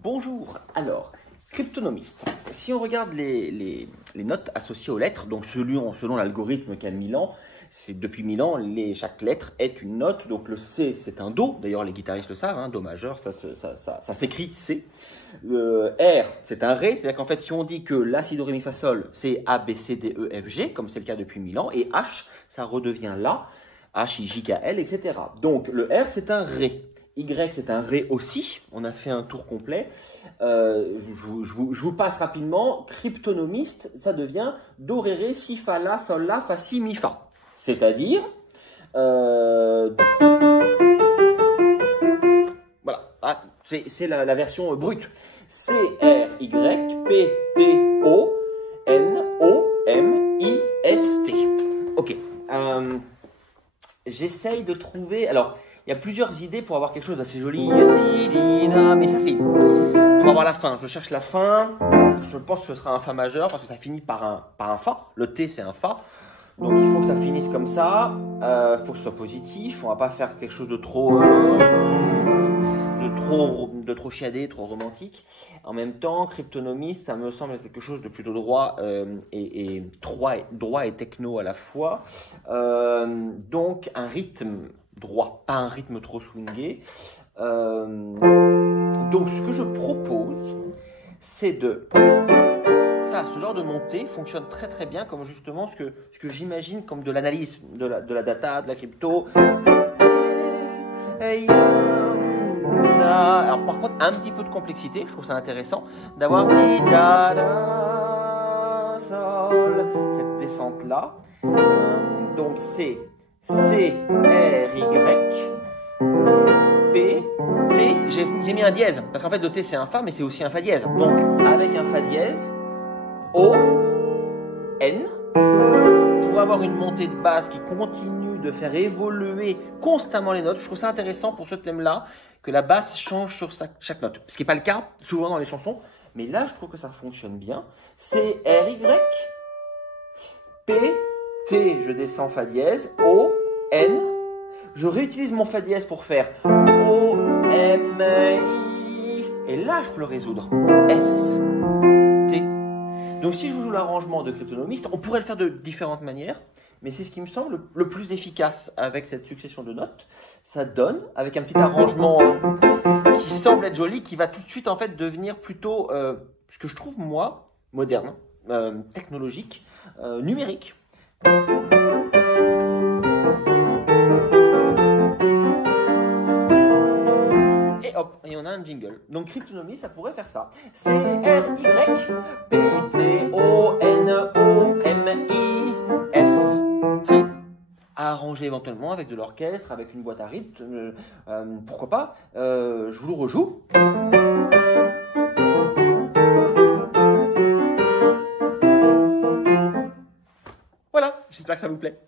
Bonjour, alors, cryptonomiste. Si on regarde les notes associées aux lettres, donc selon l'algorithme qui a 1000 ans, c'est depuis 1000 ans, chaque lettre est une note. Donc le C, c'est un Do. D'ailleurs, les guitaristes le savent, hein, Do majeur, ça s'écrit C. Le R, c'est un Ré. C'est-à-dire qu'en fait, si on dit que La, Si, Do, Ré, Mi, Fa, Sol, c'est A, B, C, D, E, F, G, comme c'est le cas depuis 1000 ans, et H, ça redevient La, H, I, J, K, L, etc. Donc le R, c'est un Ré. Y, c'est un Ré aussi. On a fait un tour complet. Je vous passe rapidement. Cryptonomiste, ça devient Do, Ré, Ré, Si, Fa, La, Sol, La, Fa, Si, Mi, Fa. C'est-à-dire, voilà, c'est la version brute. C, R, Y, P, T, O, N, O, M, I, S, T. Ok. J'essaye de trouver. Alors, il y a plusieurs idées pour avoir quelque chose d'assez joli. Mais ça, c'est pour avoir la fin. Je cherche la fin. Je pense que ce sera un Fa majeur parce que ça finit par un Fa. Le T, c'est un Fa. Donc, il faut que ça finisse comme ça. Il faut que ce soit positif. On va pas faire quelque chose de trop chiadé, trop romantique. En même temps, cryptonomiste, ça me semble être quelque chose de plutôt droit droit et techno à la fois. Donc, un rythme droit, pas un rythme trop swingé. Donc, ce que je propose, c'est ce genre de montée fonctionne très très bien comme justement ce que j'imagine comme de l'analyse de la data, de la crypto. Alors par contre, un petit peu de complexité, je trouve ça intéressant d'avoir cette descente là. Donc c'est C, R, Y, P, T. J'ai mis un dièse parce qu'en fait le T c'est un Fa, mais c'est aussi un Fa dièse. Donc avec un Fa dièse, O, N, pour avoir une montée de basse qui continue de faire évoluer constamment les notes. Je trouve ça intéressant pour ce thème-là, que la basse change sur chaque note. Ce qui n'est pas le cas souvent dans les chansons, mais là je trouve que ça fonctionne bien. C, R, Y, P, T, je descends Fa dièse, O, N, je réutilise mon Fa dièse pour faire O, M, I, et là je peux le résoudre. S, T. Donc si je vous joue l'arrangement de cryptonomiste, on pourrait le faire de différentes manières, mais c'est ce qui me semble le plus efficace avec cette succession de notes. Ça donne, avec un petit arrangement qui semble être joli, qui va tout de suite en fait devenir plutôt, ce que je trouve moi, moderne, technologique, numérique. Et hop, et on a un jingle. Donc cryptonomie, ça pourrait faire ça. C, R, Y, P, T, O, N, O, M, I, S, T. À arranger éventuellement avec de l'orchestre, avec une boîte à rythme. Pourquoi pas. Je vous le rejoue. Voilà, j'espère que ça vous plaît.